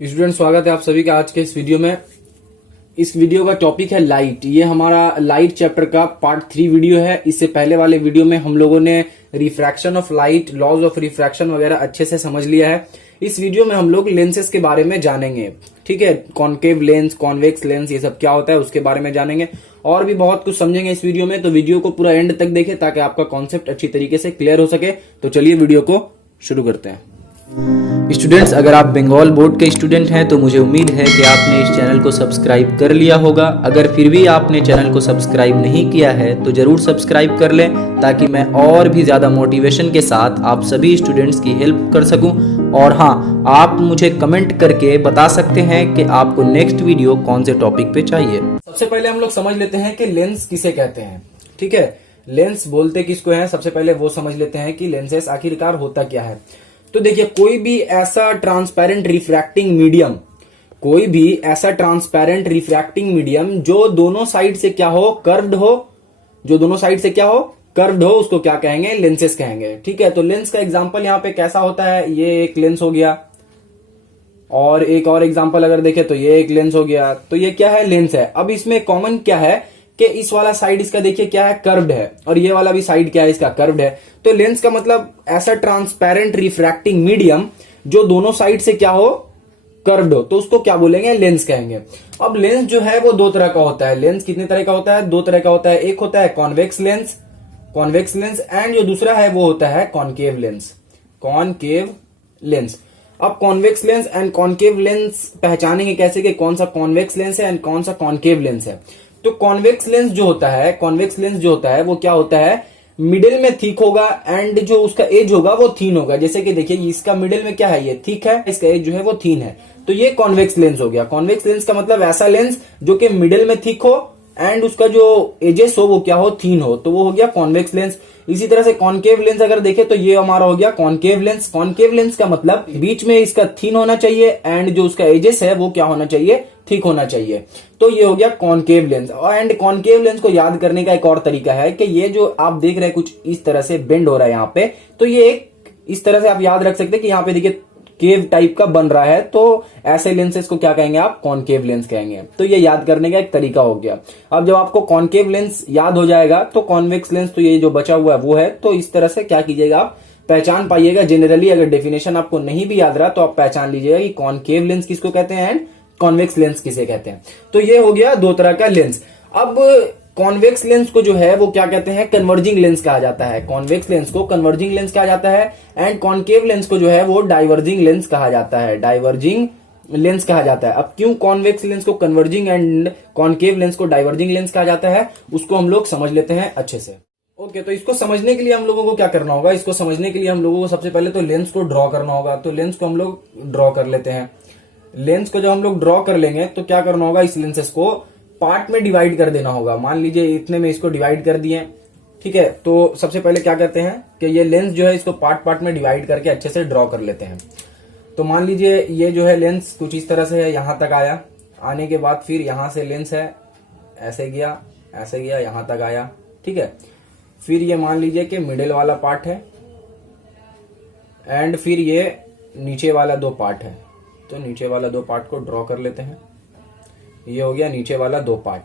Student, स्वागत है आप सभी का आज के इस वीडियो में। इस वीडियो का टॉपिक है लाइट। ये हमारा लाइट चैप्टर का पार्ट 3 वीडियो है। इससे पहले वाले वीडियो में हम लोगों ने refraction of light, laws of refraction वगैरह अच्छे से समझ लिया है। इस वीडियो में हम लोग लेंसेज के बारे में जानेंगे। ठीक है, कॉनकेव लेंस, कॉन्वेक्स लेंस, ये सब क्या होता है उसके बारे में जानेंगे और भी बहुत कुछ समझेंगे इस वीडियो में। तो वीडियो को पूरा एंड तक देखें ताकि आपका कॉन्सेप्ट अच्छी तरीके से क्लियर हो सके। तो चलिए वीडियो को शुरू करते हैं। स्टूडेंट्स, अगर आप बंगाल बोर्ड के स्टूडेंट हैं तो मुझे उम्मीद है कि आपने इस चैनल को सब्सक्राइब कर लिया होगा। अगर फिर भी आपने चैनल को सब्सक्राइब नहीं किया है तो जरूर सब्सक्राइब कर लें ताकि मैं और भी ज़्यादा मोटिवेशन के साथ आप सभी स्टूडेंट्स की हेल्प कर सकूं। और हाँ, आप मुझे कमेंट करके बता सकते हैं कि आपको नेक्स्ट वीडियो कौन से टॉपिक पे चाहिए। सबसे पहले हम लोग समझ लेते हैं कि लेंस किसे कहते हैं। ठीक है, लेंस बोलते किसको है, सबसे पहले वो समझ लेते हैं कि लेंसेस आखिरकार होता क्या है। तो देखिए, कोई भी ऐसा ट्रांसपेरेंट रिफ्रैक्टिंग मीडियम जो दोनों साइड से क्या हो, कर्व्ड हो, उसको क्या कहेंगे, लेंसेस कहेंगे। ठीक है, तो लेंस का एग्जांपल यहाँ पे कैसा होता है, ये एक लेंस हो गया और एक और एग्जांपल अगर देखें तो ये एक लेंस हो गया। तो ये क्या है, लेंस है। अब इसमें कॉमन क्या है कि इस वाला साइड इसका देखिए क्या है, कर्व्ड है, और ये वाला भी साइड क्या है, इसका कर्व्ड है। तो लेंस का मतलब ऐसा ट्रांसपेरेंट रिफ्रैक्टिंग मीडियम जो दोनों साइड से क्या हो, कर्व्ड हो, तो उसको क्या बोलेंगे, लेंस कहेंगे। अब लेंस जो है वो दो तरह का होता है। लेंस कितने तरह का होता है, दो तरह का होता है। एक होता है कॉन्वेक्स लेंस एंड जो दूसरा है वो होता है कॉनकेव लेंस। अब convex lens and concave lens पहचानेंगे कैसे कि कौन सा कॉन्वेक्स लेंस है एंड कौन सा कॉनकेव लेंस है। तो कॉन्वेक्स लेंस जो होता है वो क्या होता है, मिडिल में थिक होगा एंड जो उसका एज होगा वो थीन होगा। जैसे कि देखिए, इसका मिडिल में क्या है, ये थिक है, इसका एज जो है वो थीन है। तो ये कॉन्वेक्स लेंस हो गया। कॉन्वेक्स लेंस का मतलब ऐसा लेंस जो कि मिडिल में थिक हो एंड उसका जो एजेस हो वो क्या हो, थीन हो, तो वो हो गया कॉन्वेक्स लेंस। इसी तरह से कॉनकेव लेंस अगर देखें तो ये हमारा हो गया कॉनकेव लेंस। कॉनकेव लेंस का मतलब बीच में इसका थीन होना चाहिए एंड जो उसका एजेस है वो क्या होना चाहिए, थिक होना चाहिए। तो ये हो गया concave lens. And concave lens को याद करने का एक और तरीका है कि ये जो आप देख रहे हैं कुछ इस तरह से बेंड हो रहा है यहाँ पे, तो ये एक इस तरह से आप याद रख सकते हैं कि यहाँ पे देखिए केव टाइप का बन रहा है, तो ऐसे लेंसेस को क्या कहेंगे, आप कॉनकेव लेंस कहेंगे। तो ये याद करने का एक तरीका हो गया। अब जब आपको कॉनकेव लेंस याद हो जाएगा तो कॉन्वेक्स लेंस तो ये जो बचा हुआ है वो है। तो इस तरह से क्या कीजिएगा, आप पहचान पाइएगा। जनरली अगर डेफिनेशन आपको नहीं भी याद रहा तो आप पहचान लीजिएगा कि कॉनकेव लेंस किसको कहते हैं एंड कॉन्वेक्स लेंस किसे कहते हैं। तो ये हो गया दो तरह का लेंस। अब कॉन्वेक्स लेंस को जो है वो क्या कहते हैं, कन्वर्जिंग लेंस कहा जाता है। कॉन्वेक्स लेंस को कन्वर्जिंग लेंस कहा जाता है एंड कॉनकेव लेंस को जो है वो डाइवर्जिंग लेंस कहा जाता है। अब क्यों कॉन्वेक्स लेंस को कन्वर्जिंग एंड कॉनकेव लेंस को डाइवर्जिंग लेंस कहा जाता है उसको हम लोग समझ लेते हैं अच्छे से। ओके, तो इसको समझने के लिए हम लोगों को क्या करना होगा, इसको समझने के लिए हम लोगों को सबसे पहले तो लेंस को ड्रॉ करना होगा। तो लेंस को हम लोग ड्रॉ कर लेते हैं। लेंस को जब हम लोग ड्रॉ कर लेंगे तो क्या करना होगा, इस लेंसेस को पार्ट में डिवाइड कर देना होगा। मान लीजिए इतने में इसको डिवाइड कर दिए। ठीक है, तो सबसे पहले क्या करते हैं कि ये लेंस जो है इसको पार्ट में डिवाइड करके अच्छे से ड्रॉ कर लेते हैं। तो मान लीजिए ये जो है लेंस कुछ इस तरह से है, यहां तक आया। आने के बाद फिर यहां से लेंस है, ऐसे गया यहां तक आया। ठीक है, फिर ये मान लीजिए कि मिडिल वाला पार्ट है एंड फिर ये नीचे वाला दो पार्ट है। तो नीचे वाला दो पार्ट को ड्रॉ कर लेते हैं। ये हो गया नीचे वाला दो पार्ट।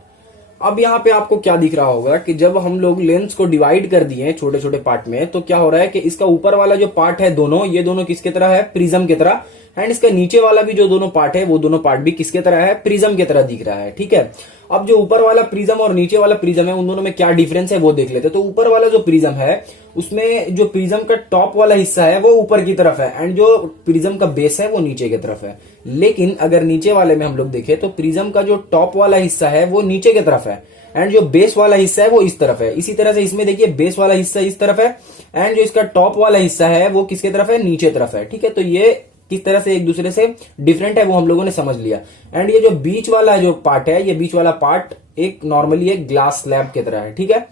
अब यहाँ पे आपको क्या दिख रहा होगा कि जब हम लोग लेंस को डिवाइड कर दिए छोटे छोटे पार्ट में, तो क्या हो रहा है कि इसका ऊपर वाला जो पार्ट है ये दोनों किसके तरह है, प्रिज्म की तरह। एंड इसका नीचे वाला भी जो दोनों पार्ट है वो दोनों पार्ट भी किसके तरह है, प्रिज्म की तरह दिख रहा है। ठीक है, अब जो ऊपर वाला प्रिज्म और नीचे वाला प्रिज्म है उन दोनों में क्या डिफरेंस है वो देख लेते हैं। तो ऊपर वाला जो प्रिज्म है उसमें जो प्रिज्म का टॉप वाला हिस्सा है वो ऊपर की तरफ है एंड जो प्रिज्म का बेस है वो नीचे की तरफ है। लेकिन अगर नीचे वाले में हम लोग देखें तो प्रिज्म का जो टॉप वाला हिस्सा है वो नीचे की तरफ है एंड जो बेस वाला हिस्सा है वो इस तरफ है। इसी तरह से इसमें देखिए बेस वाला हिस्सा इस तरफ है एंड जो इसका टॉप वाला हिस्सा है वो किसके तरफ है, नीचे तरफ है। ठीक है, तो ये किस तरह से एक दूसरे से डिफरेंट है वो हम लोगों ने समझ लिया। एंड ये जो बीच वाला जो पार्ट है, ये बीच वाला पार्ट एक नॉर्मली एक ग्लास स्लैब की तरह है। ठीक है,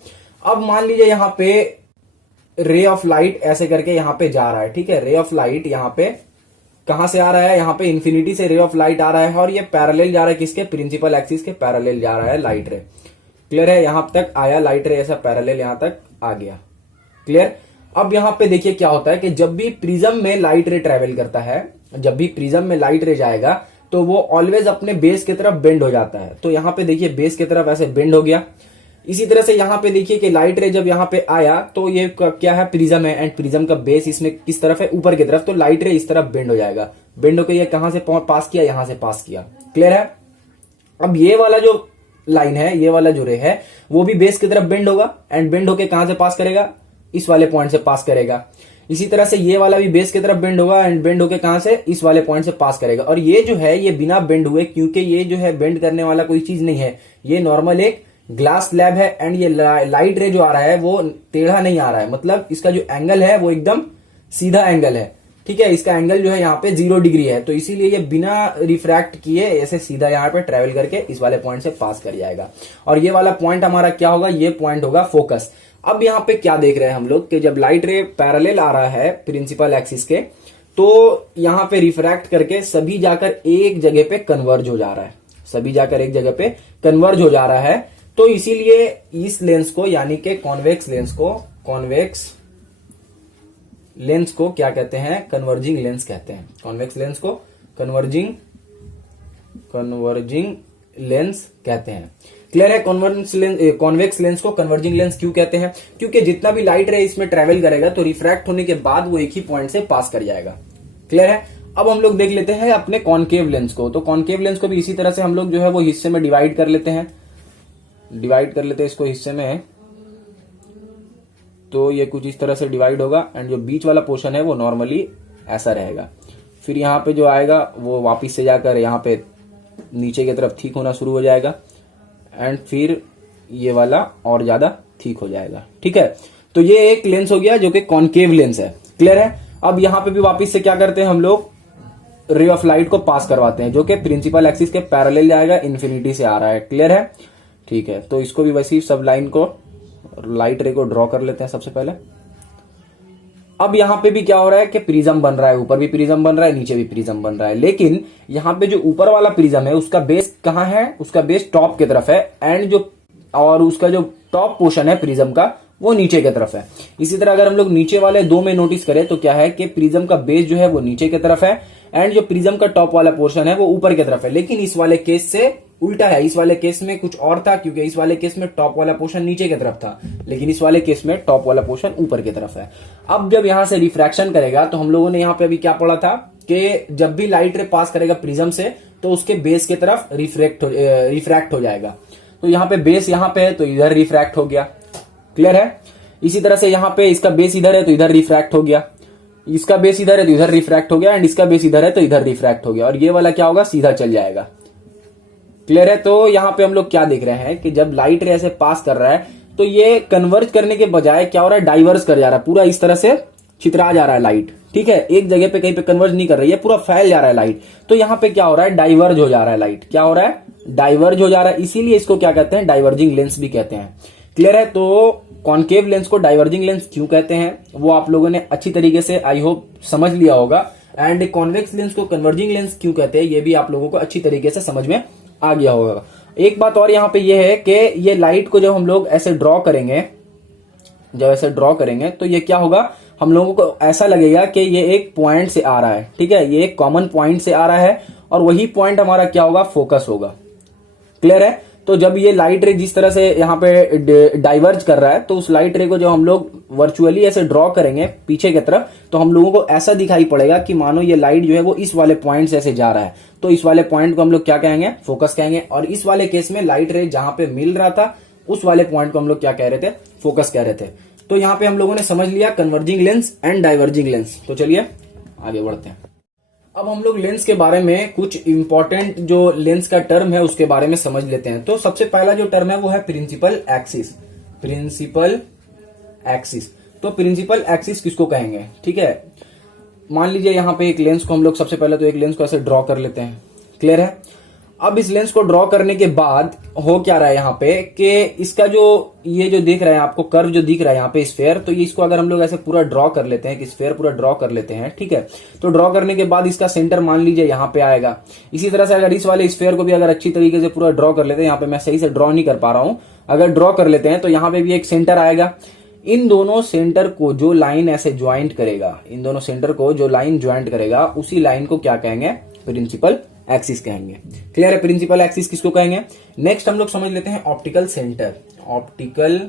अब मान लीजिए यहाँ पे रे ऑफ लाइट ऐसे करके यहाँ पे जा रहा है। ठीक है, रे ऑफ लाइट यहाँ पे कहां से आ रहा है, यहाँ पे इंफिनिटी से रे ऑफ लाइट आ रहा है और ये पैरेलल जा रहा है किसके, प्रिंसिपल एक्सिस के पैरेलल जा रहा है लाइट रे। क्लियर है, यहां तक आया लाइट रे, ऐसा पैरेलल यहां तक आ गया। क्लियर। अब यहां पे देखिए क्या होता है कि जब भी प्रिज्म में लाइट रे ट्रेवल करता है, जब भी प्रिज्म में लाइट रे जाएगा तो वो ऑलवेज अपने बेस की तरफ बेंड हो जाता है। तो यहाँ पे देखिए बेस की तरफ ऐसे बेंड हो गया। इसी तरह से यहाँ पे देखिए कि लाइट रे जब यहाँ पे आया तो ये क्या है, प्रिज्म है, एंड प्रिज्म का बेस इसमें किस तरफ है, ऊपर की तरफ। तो लाइट रे इस तरफ बेंड हो जाएगा। बेंड होकर ये कहां से पास किया, यहां से पास किया। क्लियर है। अब ये वाला जो लाइन है, ये वाला जो रे है, वो भी बेस की तरफ बेंड होगा, एंड बेंड होके कहां से पास करेगा, इस वाले पॉइंट से पास करेगा। इसी तरह से ये वाला भी बेस की तरफ बेंड होगा, एंड बेंड होके कहां से, इस वाले पॉइंट से पास करेगा। और ये जो है ये बिना बेंड हुए, क्योंकि ये जो है बेंड करने वाला कोई चीज नहीं है, ये नॉर्मल एक ग्लास स्लैब है, एंड ये लाइट रे जो आ रहा है वो टेढ़ा नहीं आ रहा है, मतलब इसका जो एंगल है वो एकदम सीधा एंगल है। ठीक है, इसका एंगल जो है यहाँ पे 0 डिग्री है, तो इसीलिए ये बिना रिफ्रैक्ट किए ऐसे सीधा यहाँ पे ट्रेवल करके इस वाले पॉइंट से पास कर जाएगा। और ये वाला पॉइंट हमारा क्या होगा, ये पॉइंट होगा फोकस। अब यहाँ पे क्या देख रहे हैं हम लोग कि जब लाइट रे पैरेलल आ रहा है प्रिंसिपल एक्सिस के, तो यहाँ पे रिफ्रैक्ट करके सभी जाकर एक जगह पे कन्वर्ज हो जा रहा है, सभी जाकर एक जगह पे कन्वर्ज हो जा रहा है। तो इसीलिए इस लेंस को, यानी कि कॉन्वेक्स लेंस को क्या कहते हैं, कन्वर्जिंग लेंस कहते हैं। कॉन्वेक्स लेंस को कन्वर्जिंग लेंस कहते हैं। क्लियर है। कॉन्वेक्स लेंस को कन्वर्जिंग लेंस क्यों कहते हैं, क्योंकि जितना भी लाइट रे इसमें ट्रेवल करेगा तो रिफ्रैक्ट होने के बाद वो एक ही पॉइंट से पास कर जाएगा। क्लियर है। अब हम लोग देख लेते हैं अपने कॉनकेव लेंस को। तो कॉनकेव लेंस को भी इसी तरह से हम लोग जो है वो हिस्से में डिवाइड कर लेते हैं, इसको हिस्से में। तो ये कुछ इस तरह से डिवाइड होगा, एंड जो बीच वाला पोर्शन है वो नॉर्मली ऐसा रहेगा। फिर यहाँ पे जो आएगा वो वापिस से जाकर यहाँ पे नीचे की तरफ ठीक होना शुरू हो जाएगा, एंड फिर ये वाला और ज्यादा ठीक हो जाएगा। ठीक है, तो ये एक लेंस हो गया जो कि कॉनकेव लेंस है। क्लियर है। अब यहाँ पे भी वापिस से क्या करते हैं हम लोग, रे ऑफ लाइट को पास करवाते हैं, जो कि प्रिंसिपल एक्सिस के पैरेलल जाएगा, इन्फिनिटी से आ रहा है। क्लियर है। ठीक है, तो इसको भी वैसे ही सब लाइन को, लाइट रे को ड्रॉ कर लेते हैं सबसे पहले। अब यहाँ पे भी क्या हो रहा है कि प्रिज्म बन रहा है, ऊपर भी प्रिज्म बन रहा है, नीचे भी प्रिज्म बन रहा है। लेकिन यहाँ पे जो ऊपर वाला प्रिज्म है उसका बेस कहाँ है, उसका बेस टॉप की तरफ है, एंड उसका जो टॉप पोर्शन है प्रिज्म का वो नीचे की तरफ है। इसी तरह अगर हम लोग नीचे वाले दो में नोटिस करें तो क्या है कि प्रिज्म का बेस जो है वो नीचे की तरफ है, एंड जो प्रिज्म का टॉप वाला पोर्शन है वो ऊपर की तरफ है। लेकिन इस वाले केस से उल्टा है, इस वाले केस में कुछ और था, क्योंकि इस वाले केस में टॉप वाला पोर्शन नीचे की तरफ था, लेकिन इस वाले केस में टॉप वाला पोर्शन ऊपर की तरफ है। अब जब यहां से रिफ्रैक्शन करेगा तो हम लोगों ने यहाँ पे अभी क्या पढ़ा था कि जब भी लाइट रे पास करेगा प्रिज्म से तो उसके बेस की तरफ रिफ्रैक्ट हो जाएगा। तो यहाँ पे बेस यहाँ पे है तो इधर रिफ्रैक्ट हो गया। क्लियर है। इसी तरह से यहाँ पे इसका बेस इधर है तो इधर रिफ्रैक्ट हो गया, इसका बेस इधर है तो इधर रिफ्रैक्ट हो गया, एंड इसका बेस इधर है तो इधर रिफ्रैक्ट हो गया, और ये वाला क्या होगा, सीधा चल जाएगा। क्लियर है। तो यहाँ पे हम लोग क्या देख रहे हैं कि जब लाइट रे ऐसे पास कर रहा है तो ये कन्वर्ज करने के बजाय क्या हो रहा है, डाइवर्स कर जा रहा है, पूरा इस तरह से छितरा जा रहा है लाइट। ठीक है, एक जगह पे कहीं पे कन्वर्ज नहीं कर रही है, पूरा फैल जा रहा है लाइट। तो यहाँ पे क्या हो रहा है, डाइवर्ज हो जा रहा है लाइट। क्या हो रहा है, डाइवर्ज हो जा रहा है। इसीलिए इसको क्या कहते हैं, डाइवर्जिंग लेंस भी कहते हैं। क्लियर है। तो कॉनकेव लेंस को डाइवर्जिंग लेंस क्यों कहते हैं वो आप लोगों ने अच्छी तरीके से आई होप समझ लिया होगा, एंड कॉन्वेक्स लेंस को कन्वर्जिंग लेंस क्यों कहते हैं ये भी आप लोगों को अच्छी तरीके से समझ में आ गया होगा। एक बात और यहाँ पे ये है कि ये लाइट को जब हम लोग ऐसे ड्रॉ करेंगे, तो ये क्या होगा, हम लोगों को ऐसा लगेगा कि ये एक पॉइंट से आ रहा है। ठीक है, ये एक कॉमन पॉइंट से आ रहा है, और वही पॉइंट हमारा क्या होगा, फोकस होगा। क्लियर है। तो जब ये लाइट रे जिस तरह से यहाँ पे डाइवर्ज कर रहा है, तो उस लाइट रे को जब हम लोग वर्चुअली ऐसे ड्रॉ करेंगे पीछे की तरफ, तो हम लोगों को ऐसा दिखाई पड़ेगा कि मानो ये लाइट जो है वो इस वाले पॉइंट से ऐसे जा रहा है। तो इस वाले पॉइंट को हम लोग क्या कहेंगे, फोकस कहेंगे। और इस वाले केस में लाइट रे जहां पे मिल रहा था उस वाले पॉइंट को हम लोग क्या कह रहे थे, फोकस कह रहे थे। तो यहाँ पे हम लोगों ने समझ लिया converging lens and diverging lens. तो चलिए आगे बढ़ते हैं। अब हम लोग लेंस के बारे में कुछ इंपॉर्टेंट जो लेंस का टर्म है उसके बारे में समझ लेते हैं। तो सबसे पहला जो टर्म है वो है प्रिंसिपल एक्सिस। तो प्रिंसिपल एक्सिस किसको कहेंगे, ठीक है। मान लीजिए यहाँ पे एक लेंस को हम लोग सबसे पहले तो एक लेंस को ऐसे ड्रॉ कर लेते हैं। क्लियर है। अब इस लेंस को ड्रॉ करने के बाद हो क्या रहा है यहाँ पे कि इसका जो ये जो दिख रहा है आपको कर्व जो दिख रहा है यहाँ पे स्फेयर, तो ये इसको अगर हम लोग ऐसे पूरा ड्रॉ कर लेते हैं कि स्फेयर पूरा ड्रॉ कर लेते हैं, ठीक है। तो ड्रॉ करने के बाद इसका सेंटर मान लीजिए यहाँ पे आएगा। इसी तरह से अगर इस वाले स्फेयर को भी अगर अच्छी तरीके से पूरा ड्रॉ कर लेते हैं, यहाँ पे मैं सही से ड्रॉ नहीं कर पा रहा हूं, अगर ड्रॉ कर लेते हैं तो यहाँ पे भी एक सेंटर आएगा। इन दोनों सेंटर को जो लाइन ऐसे ज्वाइंट करेगा, उसी लाइन को क्या कहेंगे, प्रिंसिपल एक्सिस कहेंगे। क्लियर है? प्रिंसिपल एक्सिस किसको कहेंगे। नेक्स्ट हम लोग समझ लेते हैं ऑप्टिकल सेंटर। ऑप्टिकल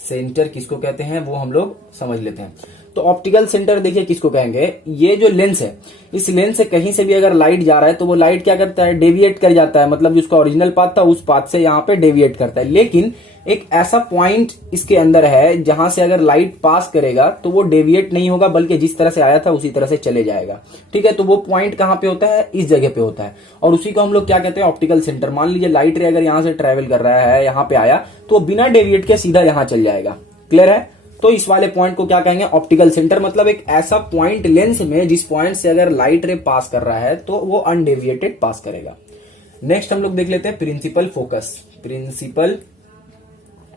सेंटर किसको कहते हैं वो हम लोग समझ लेते हैं। तो ऑप्टिकल सेंटर देखिए किसको कहेंगे, ये जो लेंस है, इस लेंस से कहीं से भी अगर लाइट जा रहा है तो वो लाइट क्या करता है, डेविएट कर जाता है, मतलब जिसका ओरिजिनल पाथ था उस पाथ से यहाँ पे डेविएट करता है। लेकिन एक ऐसा पॉइंट इसके अंदर है जहां से अगर लाइट पास करेगा तो वो डेविएट नहीं होगा, बल्कि जिस तरह से आया था उसी तरह से चले जाएगा। ठीक है, तो वो पॉइंट कहां पे होता है, इस जगह पे होता है, और उसी को हम लोग क्या कहते हैं, ऑप्टिकल सेंटर। मान लीजिए लाइट रे अगर यहां से ट्रेवल कर रहा है, यहाँ पे आया तो बिना डेविएट के सीधा यहां चल जाएगा। क्लियर है? तो इस वाले पॉइंट को क्या कहेंगे, ऑप्टिकल सेंटर। मतलब एक ऐसा पॉइंट लेंस में जिस पॉइंट से अगर लाइट रे पास कर रहा है तो वो अनडेविएटेड पास करेगा। नेक्स्ट हम लोग देख लेते हैं प्रिंसिपल फोकस। प्रिंसिपल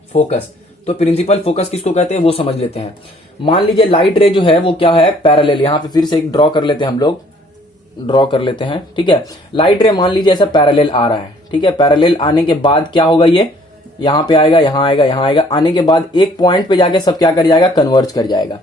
फोकस, तो प्रिंसिपल फोकस किसको कहते हैं वो समझ लेते हैं। मान लीजिए लाइट रे जो है वो क्या है, पैरेलल। यहां पे फिर से एक ड्रॉ कर लेते हैं, हम लोग ड्रॉ कर लेते हैं। ठीक है, लाइट रे मान लीजिए ऐसा पैरेलल आ रहा है। ठीक है, पैरेलल आने के बाद क्या होगा, ये यहां पे आएगा, यहां आएगा, यहां आएगा, आने के बाद एक पॉइंट पे जाके सब क्या कर जाएगा, कन्वर्ज कर जाएगा।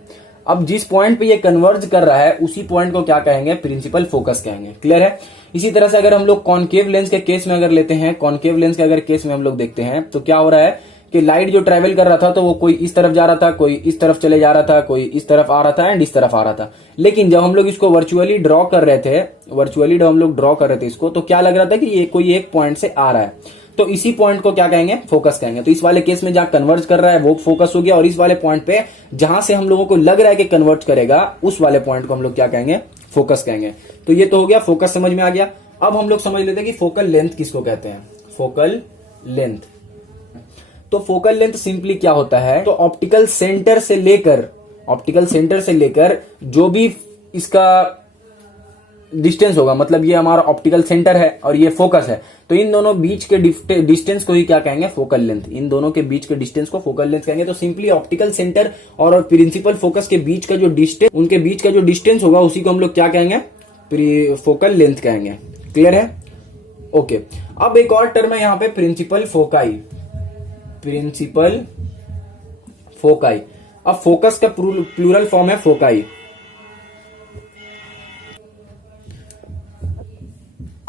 अब जिस पॉइंट पे ये कन्वर्ज कर रहा है उसी पॉइंट को क्या कहेंगे, प्रिंसिपल फोकस कहेंगे। क्लियर है? इसी तरह से अगर हम लोग कॉनकेव लेंस के केस में अगर लेते हैं, कॉनकेव लेंस के अगर केस में हम लोग देखते हैं तो क्या हो रहा है कि लाइट जो ट्रेवल कर रहा था तो वो कोई इस तरफ जा रहा था, कोई इस तरफ चले जा रहा था, कोई इस तरफ आ रहा था एंड इस तरफ आ रहा था। लेकिन जब हम लोग इसको वर्चुअली ड्रॉ कर रहे थे, जब हम लोग ड्रॉ कर रहे थे इसको, तो क्या लग रहा था कि ये कोई एक पॉइंट से आ रहा है, तो इसी पॉइंट को क्या कहेंगे, फोकस कहेंगे। तो इस वाले केस में जहां कन्वर्ज कर रहा है वो फोकस हो गया, और इस वाले पॉइंट पे जहां से हम लोगों को लग रहा है कि कन्वर्ज करेगा उस वाले पॉइंट को हम लोग क्या कहेंगे, फोकस कहेंगे। तो ये तो हो गया, फोकस समझ में आ गया। अब हम लोग समझ लेते हैं कि फोकल लेंथ किसको कहते हैं। फोकल लेंथ, तो फोकल लेंथ सिंपली क्या होता है, तो ऑप्टिकल सेंटर से लेकर जो भी इसका डिस्टेंस होगा, मतलब ये हमारा ऑप्टिकल सेंटर है और ये फोकस है, तो इन दोनों बीच के डिस्टेंस को ही क्या कहेंगे, फोकल लेंथ। इन दोनों के बीच के डिस्टेंस को फोकल लेंथ कहेंगे। तो सिंपली ऑप्टिकल सेंटर और प्रिंसिपल फोकस के बीच का जो डिस्टेंस, उनके बीच का जो डिस्टेंस होगा उसी को हम लोग क्या कहेंगे, फोकल लेंथ कहेंगे। क्लियर है? ओके। अब एक और टर्म है यहाँ पे, प्रिंसिपल फोकाई। प्रिंसिपल फोकाई, अब फोकस का प्लूरल फॉर्म है फोकाई।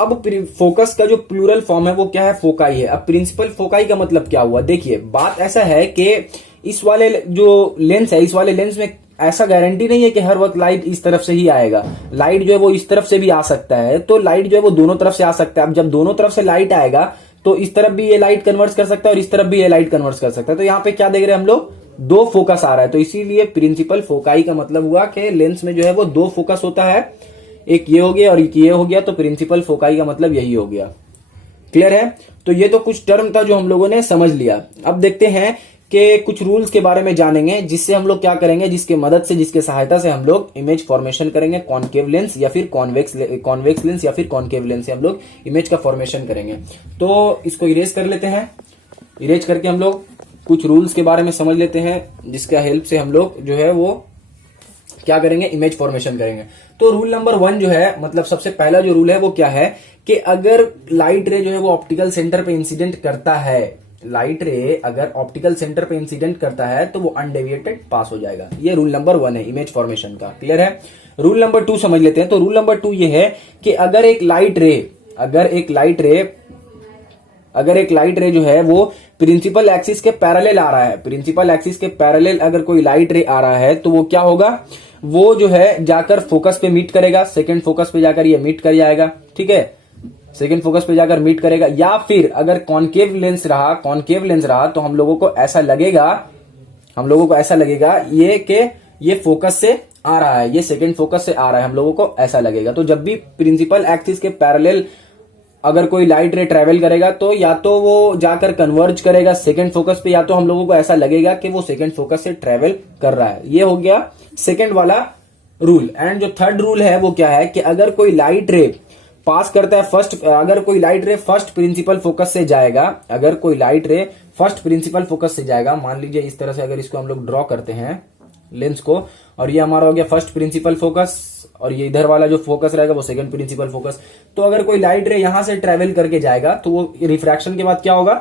अब फोकस का जो प्लूरल फॉर्म है वो क्या है, फोकाई है। अब प्रिंसिपल फोकाई का मतलब क्या हुआ, देखिए बात ऐसा है कि इस वाले जो लेंस है, इस वाले लेंस में ऐसा गारंटी नहीं है कि हर वक्त लाइट इस तरफ से ही आएगा। लाइट जो है वो इस तरफ से भी आ सकता है, तो लाइट जो है वो दोनों तरफ से आ सकता है। अब जब दोनों तरफ से लाइट आएगा तो इस तरफ भी ये लाइट कन्वर्ट कर सकता है और इस तरफ भी ये लाइट कन्वर्ट कर सकता है। तो यहाँ पे क्या देख रहे हैं हम लोग, दो फोकस आ रहा है। तो इसीलिए प्रिंसिपल फोकाई का मतलब हुआ कि लेंस में जो है वो दो फोकस होता है, एक ये हो गया और एक ये हो गया, तो प्रिंसिपल फोकाई का मतलब यही हो गया। क्लियर है? तो ये तो कुछ टर्म था जो हम लोगों ने समझ लिया। अब देखते हैं कि कुछ रूल्स के बारे में जानेंगे, जिससे हम लोग क्या करेंगे, जिसके मदद से, जिसके सहायता से हम लोग इमेज फॉर्मेशन करेंगे, कॉनकेव लेंस या फिर कॉन्वेक्स लेंस या फिर कॉनकेव लेंस से हम लोग इमेज का फॉर्मेशन करेंगे। तो इसको इरेज कर लेते हैं। इरेज करके हम लोग कुछ रूल्स के बारे में समझ लेते हैं, जिसका हेल्प से हम लोग जो है वो क्या करेंगे, इमेज फॉर्मेशन करेंगे। तो रूल नंबर 1 जो है, मतलब सबसे पहला जो रूल है वो क्या है कि अगर लाइट रे जो है वो ऑप्टिकल सेंटर पे इंसिडेंट करता है, लाइट रे अगर ऑप्टिकल सेंटर पे इंसिडेंट करता है तो वो अनडेविएटेड पास हो जाएगा। ये रूल नंबर 1 है इमेज फॉर्मेशन का। क्लियर है? रूल नंबर 2 समझ लेते हैं। तो रूल नंबर 2 ये है कि अगर एक लाइट रे जो है वो प्रिंसिपल एक्सिस के पैरेलल आ रहा है, प्रिंसिपल एक्सिस के पैरेलल अगर कोई लाइट रे आ रहा है तो वो क्या होगा, वो जो है जाकर फोकस पे मीट करेगा, सेकंड फोकस पे जाकर ये मीट कर जाएगा। ठीक है, सेकंड फोकस पे जाकर मीट करेगा। या फिर अगर कॉनकेव लेंस रहा तो हम लोगों को ऐसा लगेगा ये कि ये फोकस से आ रहा है, ये सेकंड फोकस से आ रहा है, हम लोगों को ऐसा लगेगा। तो जब भी प्रिंसिपल एक्सिस के पैरेलल अगर कोई लाइट रे ट्रेवल करेगा तो या तो वो जाकर कन्वर्ज करेगा सेकंड फोकस पे, या तो हम लोगों को ऐसा लगेगा कि वो सेकंड फोकस से ट्रेवल कर रहा है। ये हो गया सेकंड वाला रूल। एंड जो थर्ड रूल है वो क्या है कि अगर कोई लाइट रे पास करता है अगर कोई लाइट रे फर्स्ट प्रिंसिपल फोकस से जाएगा, मान लीजिए इस तरह से अगर इसको हम लोग ड्रॉ करते हैं लेंस को, और ये हमारा हो गया फर्स्ट प्रिंसिपल फोकस, और ये इधर वाला जो फोकस रहेगा वो सेकंड प्रिंसिपल फोकस। तो अगर कोई लाइट रे यहां से ट्रेवल करके जाएगा तो वो रिफ्रैक्शन के बाद क्या होगा,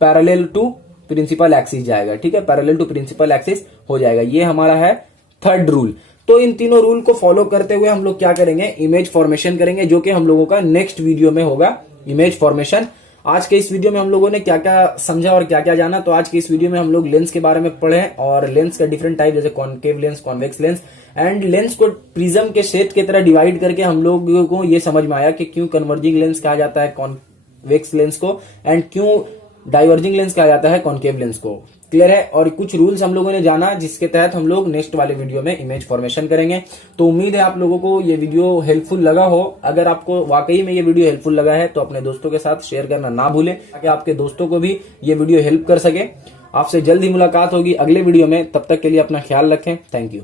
पैरेलल टू प्रिंसिपल एक्सिस जाएगा। ठीक है, पैरेलल टू प्रिंसिपल एक्सिस हो जाएगा। ये हमारा है थर्ड रूल। तो इन तीनों रूल को फॉलो करते हुए हम लोग क्या करेंगे, इमेज फॉर्मेशन करेंगे, जो कि हम लोगों का नेक्स्ट वीडियो में होगा इमेज फॉर्मेशन। आज के इस वीडियो में हम लोगों ने क्या क्या समझा और क्या क्या जाना, तो आज के इस वीडियो में हम लोग लेंस के बारे में पढ़े और लेंस का डिफरेंट टाइप, जैसे concave lens, convex lens, and lens को प्रिज्म के शेड की तरह डिवाइड करके हम लोगों को ये समझ में आया कि क्यों कन्वर्जिंग लेंस कहा जाता है कॉन्वेक्स लेंस को, एंड क्यों डाइवर्जिंग लेंस कहा जाता है कॉनकेव लेंस को। क्लियर है। और कुछ रूल्स हम लोगों ने जाना जिसके तहत हम लोग नेक्स्ट वाले वीडियो में इमेज फॉर्मेशन करेंगे। तो उम्मीद है आप लोगों को ये वीडियो हेल्पफुल लगा हो। अगर आपको वाकई में ये वीडियो हेल्पफुल लगा है तो अपने दोस्तों के साथ शेयर करना ना भूलें, ताकि आपके दोस्तों को भी ये वीडियो हेल्प कर सके। आपसे जल्द ही मुलाकात होगी अगले वीडियो में, तब तक के लिए अपना ख्याल रखें। Thank you.